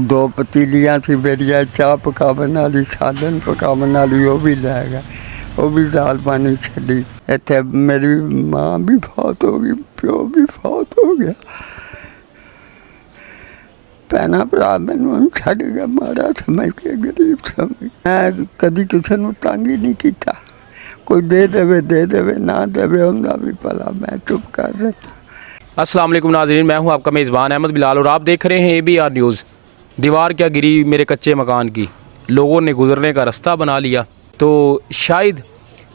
2 ਪਤੀਲੀਆਂ ਸੀ ਮੇਰੀਆਂ ਚਾਹ ਪਕਾਉਣ ਵਾਲੀ, ਸਾਲਨ ਪਕਾਉਣ ਵਾਲੀ, ਉਹ ਵੀ ਲੈ ਗਿਆ। ਉਹ ਵੀ ਦਾਲ ਪਾਣੀ ਛੱਡੀ। ਇੱਥੇ ਮੇਰੀ ਮਾਂ ਵੀ ਫੌਤ ਹੋ ਗਈ, ਪਿਓ ਵੀ ਫੌਤ ਹੋ ਗਿਆ। ਭੈਣਾਂ ਭਰਾ ਮੈਨੂੰ ਛੱਡ ਗਿਆ ਮਾੜਾ ਸਮਝ ਕੇ, ਗਰੀਬ ਸਮਝ। ਮੈਂ ਕਦੀ ਕਿਸੇ ਨੂੰ ਤੰਗ ਹੀ ਨਹੀਂ ਕੀਤਾ। कोई दे देवे ना देवे उनका भी भला, मैं चुप कर रहा। अस्सलाम वालेकुम नाज़रीन, मैं हूं आपका मेज़बान अहमद बिलाल और आप देख रहे हैं ABR न्यूज़। दीवार क्या गिरी मेरे कच्चे मकान की, लोगों ने गुजरने का रास्ता बना लिया। तो शायद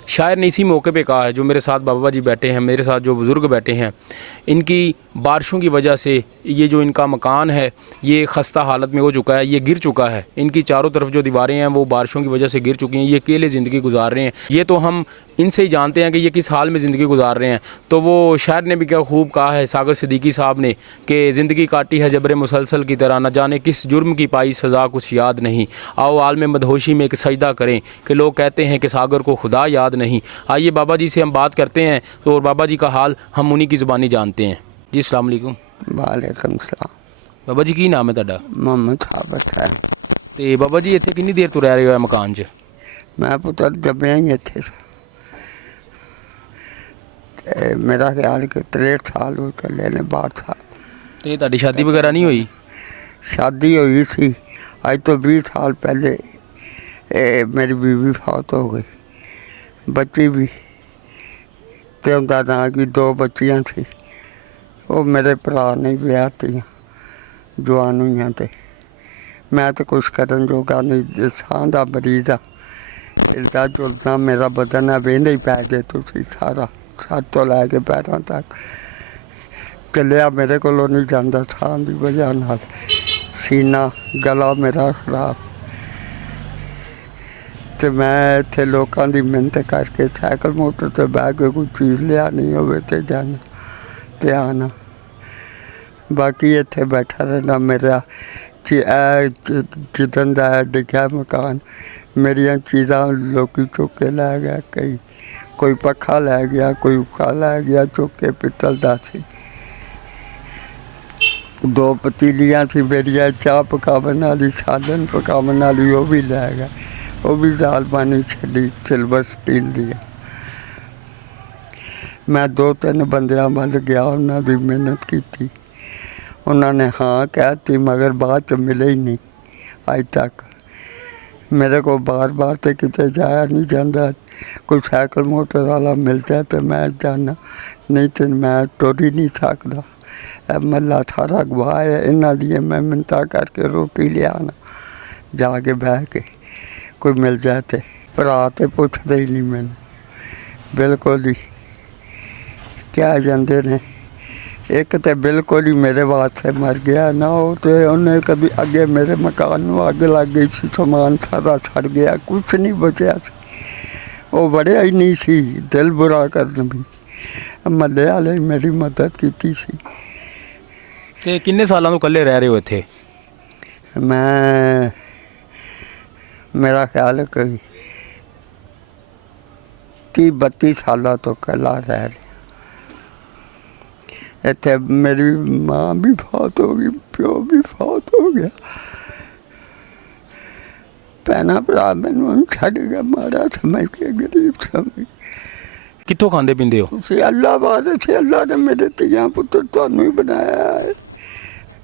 शायर ने इसी मौके पे कहा है, जो मेरे साथ बाबा जी बैठे हैं, मेरे साथ जो बुज़ुर्ग बैठे हैं, इनकी बारिशों की वजह से ये जो इनका मकान है ये खस्ता हालत में हो चुका है, ये गिर चुका है। इनकी चारों तरफ जो दीवारें हैं वो बारिशों की वजह से गिर चुकी हैं। ये अकेले ज़िंदगी गुजार रहे हैं। ये तो हम इनसे ही जानते हैं कि ये किस हाल में ज़िंदगी गुजार रहे हैं। तो वो शायर ने भी क्या खूब कहा है, सागर सिद्दीकी साहब ने, कि ज़िंदगी काटी है जबरे मुसलसल की तरह, न जाने किस जुर्म की पाई सज़ा कुछ याद नहीं। आओ आलम मदहोशी में एक सजदा करें कि लोग कहते हैं कि सागर को खुदा याद नहीं। आइए बाबा जी से हम बात करते हैं तो और बाबा जी का हाल हम उन्हीं की ज़ुबानी जानते हैं। जी अस्सलाम वालेकुम। वालेकुम सलाम। बाबा जी की नाम है तुहाडा? मोहम्मद साबित है। तो बाबा जी इत्थे कितनी देर तो रह रहे हो मकान 'च? मैं पुत्र जम्मिया ही इत्थे सा। मेरा ख्याल कि 63 साल हो चले ने, 62 साल। तो तुहाडी शादी वगैरह नहीं हुई? शादी हुई सी अज तो 20 साल पहले। मेरी बीवी फौत हो गई, बच्ची भी, तो उनका नाम की 2 बच्चियां सी। वो मेरे भरा ने ब्याहती जवान हुई। तो मैं तो कुछ करन जोगा नहीं, साह का मरीज आ। हिलता जुलता मेरा बदन है, वेंदे ही पै गए तुसीं सारा, सर तो लैके पैरों तक। चलिया मेरे को नहीं जाता साह की वजह नाल, सीना गला मेरा खराब। तो मैं इत्थे लोगों की मिहनत करके साइकिल मोटर ते बह के कोई चीज़ लियानी होवे ते जाना ते आना। बाकी इत्थे बैठा रहना। मेरा जिदन का डिग्या मकान, मेरिया चीज़ां लोग चुक के लै गया। कोई पखा लै गया, कोई उखा लै गया चुक के, पित्तल दा सी। 2 पतीलियां सी मेरिया चाह पकावन वाली, सालन पकावन वाली, वो भी लै गया। वो भी दाल पानी छड्डी, सिल्वर स्टील दी। मैं 2-3 बंदियां वल गया, उन्होंने मेहनत की। उन्होंने हाँ कहती मगर बाद च मिले ही नहीं अज तक। मेरे को बार बार तो किते जाया नहीं जाता। कोई साइकिल मोटर वाला मिल जाए तो मैं जाना, नहीं तो मैं टुर ही नहीं सकता। महला सारा गवाह है, इन्हों दी मैं मिन्नतां करके रोटी लिया जाके बह के। कोई मिल जाए तो भरा तो पुछते ही नहीं मैंने, बिल्कुल ही क्या जाते ने। एक तो बिल्कुल ही मेरे वास्ते मर गया ना, वो तो उन्हें कभी अगे मेरे मकान में अग लग गई सी, समान सारा सड़ गया, कुछ नहीं बचा सी। वो बढ़िया ही नहीं सी, दिल बुरा करन भी। महल्ले वाले मेरी मदद की सी। ते किन्ने सालों तो कल्ले रह रहे हो इत्थे? मैं मेरा ख्याल है कोई 30-32 साल तो कला रह रहा। इत्थे मेरी माँ भी फौत हो गई, प्यो भी फौत हो गया। भैणा भरा मैनू छड्ड गया माड़ा समझ के, गरीब समझ। कित्थों खांदे पींदे हो? अल्लाह वास्ते, अल्लाह ने मेरे तियां पुत्र तुहानू ही बनाया है।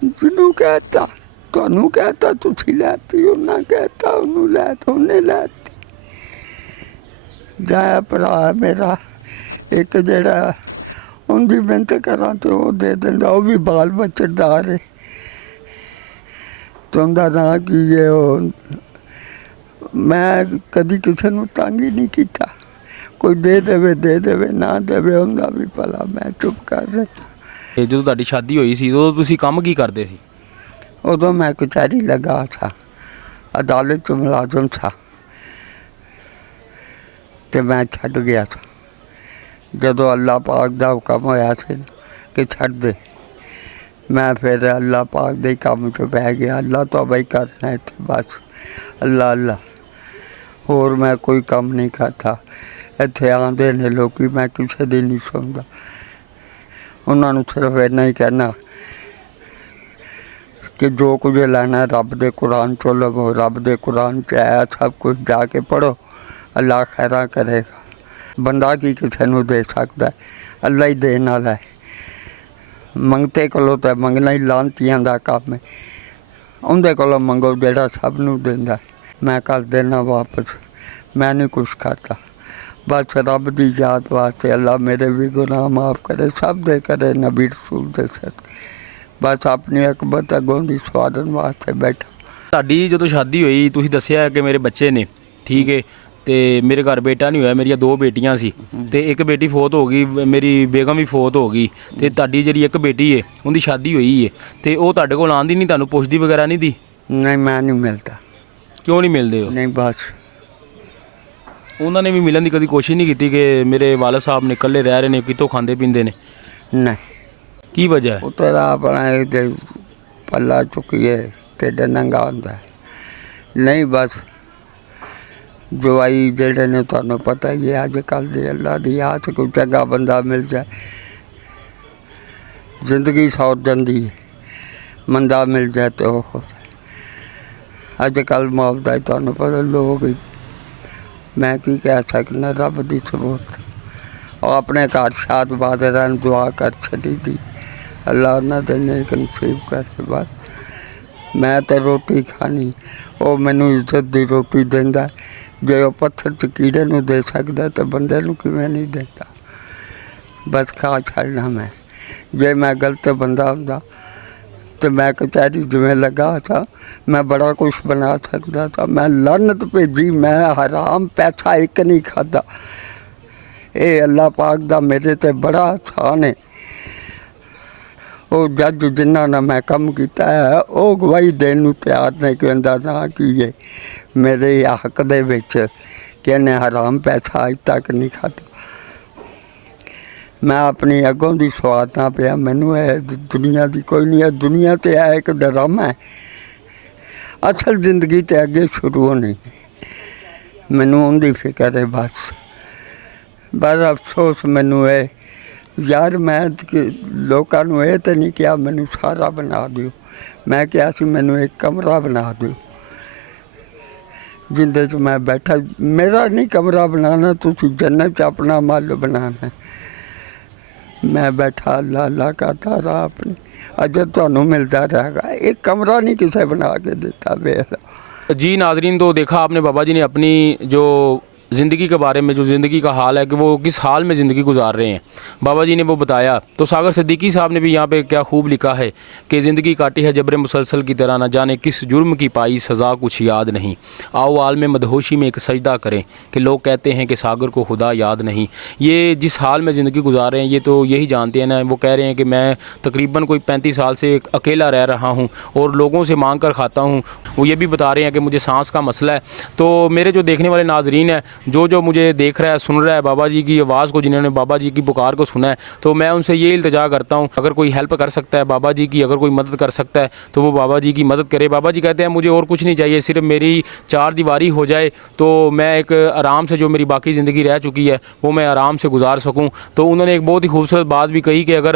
जिन्हों कहता तुहानू कहता तुसीं लैती, उन्हें कहता उन्होंने लै तो उन्हें लैती। जाया भरा मेरा एक जेड़ा उनकी मिहनत करा तो वो दे देंदा, वो भी बाल बच्चेदार है। तो उनका नाम की है। मैं कदी किसी को तंग ही नहीं किया। कोई दे देवे ना देवे उनका भी भला, मैं चुप कर रहा। ਜਦੋਂ ਤੁਹਾਡੀ शादी हुई सी उदों ਤੁਸੀਂ ਕੰਮ ਕੀ ਕਰਦੇ ਸੀ? उदों मैं कचहरी लगा था, अदालत च मुलाजम था। तो मैं छड्ड गया था जदों अल्लाह पाक का हुक्म होया सी कि छड्ड दे। मैं फिर अल्लाह पाक दे काम च बह गया। अल्लाह तो भाई करना है इत्थे बस, अल्लाह अल्लाह, होर मैं कोई काम नहीं करता। इत्थे आंदे ने लोग, मैं किसी दी नहीं सुनता। उन्होंने सिर्फ इन्ना ही कहना ਕਿ ਜੋ ਕੁਝ ਲੈਣਾ ਰੱਬ ਦੇ ਕੁਰਾਨ ਚੋਂ ਲਵੋ, ਰੱਬ ਦੇ ਕੁਰਾਨ 'ਚ ਆਇਆ ਸਭ ਕੁਝ ਜਾ ਕੇ ਪੜ੍ਹੋ, ਅੱਲਾ ਖੈਰਾਂ ਕਰੇਗਾ। ਬੰਦਾ ਕੀ ਕਿਸੇ ਨੂੰ ਦੇ ਸਕਦਾ ਹੈ? ਅੱਲਾ ਹੀ ਦੇਣ ਵਾਲਾ ਹੈ। ਮੰਗਤੇ ਕੋਲੋਂ ਤਾਂ ਮੰਗਣਾ ਹੀ ਲਾਂਤੀਆਂ ਦਾ ਕੰਮ ਹੈ। ਉਹਦੇ ਕੋਲੋਂ ਮੰਗੋ ਜਿਹੜਾ ਸਭ ਨੂੰ ਦਿੰਦਾ। ਮੈਂ ਕਰ ਦੇਣਾ ਵਾਪਸ, ਮੈਂ ਨਹੀਂ ਕੁਛ ਕਰਦਾ। ਬਸ ਰੱਬ ਦੀ ਯਾਦ ਵਾਸਤੇ ਅੱਲਾ ਮੇਰੇ ਵੀ ਗੁਨਾਹ ਮਾफ़ ਕਰੇ, ਸਭ ਦੇ ਕਰੇ, ਨਬੀ ਰਸੂਲ ਦੇ ਸਦਕੇ। ਬਸ ਆਪਣੀ ਅਕਬਤ ਅੱਗੋਂ ਦੀ ਸਵਾਰਨ ਵਾਸਤੇ ਬੈਠਾ। ਤੁਹਾਡੀ ਜਦੋਂ ਸ਼ਾਦੀ ਹੋਈ ਤੁਸੀਂ ਦੱਸਿਆ ਕਿ ਮੇਰੇ ਬੱਚੇ ਨੇ, ਠੀਕ ਹੈ, ਤੇ ਮੇਰੇ ਘਰ ਬੇਟਾ ਨਹੀਂ ਹੋਇਆ, ਮੇਰੀਆਂ 2 ਬੇਟੀਆਂ ਸੀ ਤੇ ਇੱਕ ਬੇਟੀ ਫੌਤ ਹੋ ਗਈ, ਮੇਰੀ ਬੇਗਮ ਵੀ ਫੌਤ ਹੋ ਗਈ ਤੇ ਤੁਹਾਡੀ ਜਿਹੜੀ ਇੱਕ ਬੇਟੀ ਹੈ ਉਹਦੀ ਸ਼ਾਦੀ ਹੋਈ ਹੈ ਤੇ ਉਹ ਤੁਹਾਡੇ ਕੋਲ ਆਉਂਦੀ ਨਹੀਂ, ਤੁਹਾਨੂੰ ਪੁੱਛਦੀ ਵਗੈਰਾ ਨਹੀਂ ਦੀ? ਨਹੀਂ, ਮੈਂ ਨਹੀਂ ਮਿਲਦਾ। ਕਿਉਂ ਨਹੀਂ ਮਿਲਦੇ ਹੋ? ਨਹੀਂ, ਬਸ ਉਹਨਾਂ ਨੇ ਵੀ ਮਿਲਣ ਦੀ ਕਦੀ ਕੋਸ਼ਿਸ਼ ਨਹੀਂ ਕੀਤੀ ਕਿ ਮੇਰੇ ਵਾਲਦ ਸਾਹਿਬ ਨੇ ਇਕੱਲੇ ਰਹਿ ਰਹੇ ਨੇ, ਕਿਤੋਂ ਖਾਂਦੇ ਪੀਂਦੇ ਨੇ? ਨਹੀਂ। ਕੀ ਵਜ੍ਹਾ ਹੈ? ਉਹ ਤੇਰਾ ਆਪਣਾ ਇਹ ਤੇ ਪੱਲਾ ਚੁੱਕੀਏ ਢਿੱਡ ਨੰਗਾ ਹੁੰਦਾ। ਨਹੀਂ, ਬਸ ਜਵਾਈ ਜਿਹੜੇ ਨੇ ਤੁਹਾਨੂੰ ਪਤਾ ਹੀ ਹੈ ਅੱਜ ਕੱਲ੍ਹ ਦੇ, ਅੱਲਾ ਦੀ ਆਸ ਕੋਈ ਚੰਗਾ ਬੰਦਾ ਮਿਲ ਜਾਏ ਜ਼ਿੰਦਗੀ ਸੌਰ ਜਾਂਦੀ ਹੈ, ਮੰਦਾ ਮਿਲ ਜਾਏ ਤਾਂ ਉਹ ਅੱਜ ਕੱਲ੍ਹ ਮੌਤ ਦਾ ਤੁਹਾਨੂੰ ਪਤਾ ਲੋਕ ਹੀ, ਮੈਂ ਕੀ ਕਹਿ ਸਕਦਾ, ਰੱਬ ਦੀ ਸਬੂਤ। ਉਹ ਆਪਣੇ ਘਰ ਸ਼ਾਦ ਬਾਦ ਰਹਿਣ, ਦੁਆ ਕਰ ਛੱਡੀ ਦੀ, ਅੱਲਾ ਉਹਨਾਂ ਦੇ ਨੇਕ ਨਸੀਬ ਕਰੇ। ਬਸ ਮੈਂ ਤਾਂ ਰੋਟੀ ਖਾਣੀ, ਉਹ ਮੈਨੂੰ ਇੱਜ਼ਤ ਦੀ ਰੋਟੀ ਦਿੰਦਾ। ਜੇ ਉਹ ਪੱਥਰ 'ਚ ਕੀੜੇ ਨੂੰ ਦੇ ਸਕਦਾ ਤਾਂ ਬੰਦੇ ਨੂੰ ਕਿਵੇਂ ਨਹੀਂ ਦਿੰਦਾ। ਬਸ ਖਾ ਛੱਡਣਾ ਮੈਂ। ਜੇ ਮੈਂ ਗਲਤ ਬੰਦਾ ਹੁੰਦਾ تو میں کچہری جمیں لگا تھا، میں بڑا کچھ بنا سکتا تھا، میں لعنت بھیجی، میں حرام پیسہ ایک نہیں کھادا۔ اے اللہ پاک دا میرے تے بڑا احسان ہے۔ وہ جج جنہاں نے میں کم کیتا ہے وہ گواہی دین نوں تیار نہیں کہ نہ کیے میرے حق دے وچ کہ انہیں حرام پیسہ اج تک نہیں کھادا۔ میں اپنی اگوں دی سوارنا پیا، مینوں اے دنیا دی کوئی نہیں ہے، دنیا تے ہے ایک ڈرامہ ہے، اصل زندگی تے اگے شروع ہونی۔ مینوں ان دی فکر ہے بس افسوس مینوں ہے یار، میں لوکاں نوں اے تے نہیں کیا مینوں سارا بنا دیو، میں کیا سی مینوں ایک کمرہ بنا دیو جندے چ میں بیٹھا۔ میرا نہیں کمرہ بنانا، تسی جنت چ اپنا محل بنانا ہے۔ میں بیٹھا اللہ اللہ کرتا رہا اپنی، اجر تانوں ملتا رہے گا، ایک کمرہ نہیں کسے بنا کے دیتا۔ جی ناظرین، تو دیکھا آپ نے بابا جی نے اپنی جو زندگی کے بارے میں، جو زندگی کا حال ہے کہ وہ کس حال میں زندگی گزار رہے ہیں، بابا جی نے وہ بتایا۔ تو ساگر صدیقی صاحب نے بھی یہاں پہ کیا خوب لکھا ہے کہ زندگی کاٹی ہے جبر مسلسل کی طرح، نہ جانے کس جرم کی پائی سزا کچھ یاد نہیں، آؤ عالم مدہوشی میں ایک سجدہ کریں کہ لوگ کہتے ہیں کہ ساگر کو خدا یاد نہیں۔ یہ جس حال میں زندگی گزار رہے ہیں یہ تو یہی جانتے ہیں نا۔ وہ کہہ رہے ہیں کہ میں تقریباً کوئی 35 سال سے اکیلا رہ رہا ہوں اور لوگوں سے مانگ کر کھاتا ہوں۔ وہ یہ بھی بتا رہے ہیں کہ مجھے سانس کا مسئلہ ہے۔ تو میرے جو دیکھنے والے ناظرین ہیں، جو مجھے دیکھ رہا ہے، سن رہا ہے بابا جی کی آواز کو، جنہوں نے بابا جی کی پکار کو سنا ہے، تو میں ان سے یہ التجا کرتا ہوں اگر کوئی ہیلپ کر سکتا ہے بابا جی کی، اگر کوئی مدد کر سکتا ہے تو وہ بابا جی کی مدد کرے۔ بابا جی کہتے ہیں مجھے اور کچھ نہیں چاہیے، صرف میری 4 دیواری ہو جائے تو میں ایک آرام سے جو میری باقی زندگی رہ چکی ہے وہ میں آرام سے گزار سکوں۔ تو انہوں نے ایک بہت ہی خوبصورت بات بھی کہی کہ اگر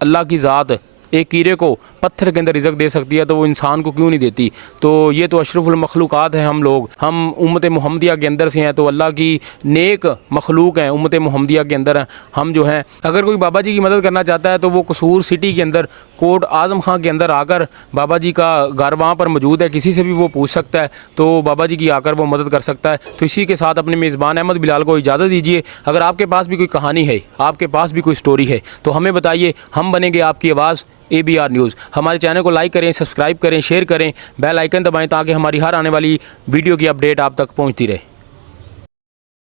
اللہ کی ذات ایک کیڑے کو پتھر کے اندر رزق دے سکتی ہے تو وہ انسان کو کیوں نہیں دیتی۔ تو یہ تو اشرف المخلوقات ہیں ہم لوگ، ہم امت محمدیہ کے اندر سے ہیں، تو اللہ کی نیک مخلوق ہیں، امت محمدیہ کے اندر ہیں ہم جو ہیں۔ اگر کوئی بابا جی کی مدد کرنا چاہتا ہے تو وہ قصور سٹی کے اندر کوٹ اعظم خان کے اندر آ کر، بابا جی کا گھر وہاں پر موجود ہے، کسی سے بھی وہ پوچھ سکتا ہے تو بابا جی کی آ کر وہ مدد کر سکتا ہے۔ تو اسی کے ساتھ اپنے میزبان احمد بلال کو اجازت دیجیے۔ اگر آپ کے پاس بھی کوئی کہانی ہے، آپ کے پاس بھی کوئی سٹوری ہے تو ہمیں بتائیے، ہم بنیں گے آپ کی آواز ABR نیوز۔ ہمارے چینل کو لائک کریں، سبسکرائب کریں، شیئر کریں، بیل آئیکن دبائیں تاکہ ہماری ہر آنے والی ویڈیو کی اپڈیٹ آپ تک پہنچتی رہے۔